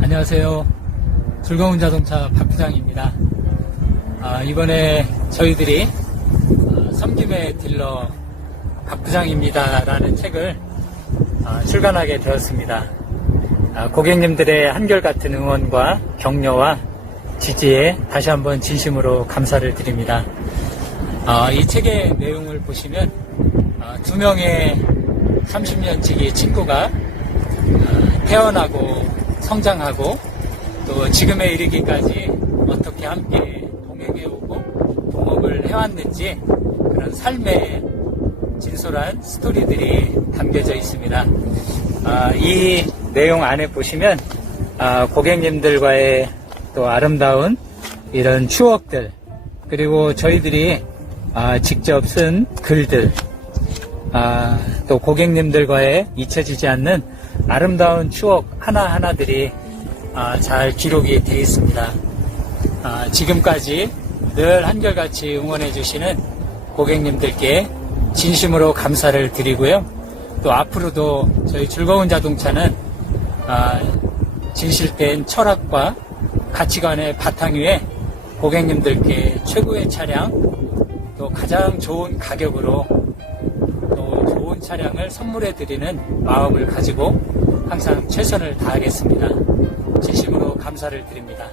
안녕하세요. 즐거운 자동차 박 부장입니다. 아, 이번에 저희들이 아, 섬김의 딜러 박 부장입니다라는 책을 아, 출간하게 되었습니다. 아, 고객님들의 한결같은 응원과 격려와 지지에 다시 한번 진심으로 감사를 드립니다. 아, 이 책의 내용을 보시면 아, 두 명의 30년 지기 친구가 아, 태어나고 성장하고 또 지금에 이르기까지 어떻게 함께 동행해오고 동업을 해왔는지 그런 삶의 진솔한 스토리들이 담겨져 있습니다. 아, 이 내용 안에 보시면 아, 고객님들과의 또 아름다운 이런 추억들 그리고 저희들이 아, 직접 쓴 글들 아, 또 고객님들과의 잊혀지지 않는 아름다운 추억 하나하나들이 아, 잘 기록이 되어 있습니다. 아, 지금까지 늘 한결같이 응원해주시는 고객님들께 진심으로 감사를 드리고요. 또 앞으로도 저희 즐거운 자동차는 아, 진실된 철학과 가치관의 바탕 위에 고객님들께 최고의 차량 또 가장 좋은 가격으로 차량을 선물해 드리는 마음을 가지고 항상 최선을 다하겠습니다. 진심으로 감사를 드립니다.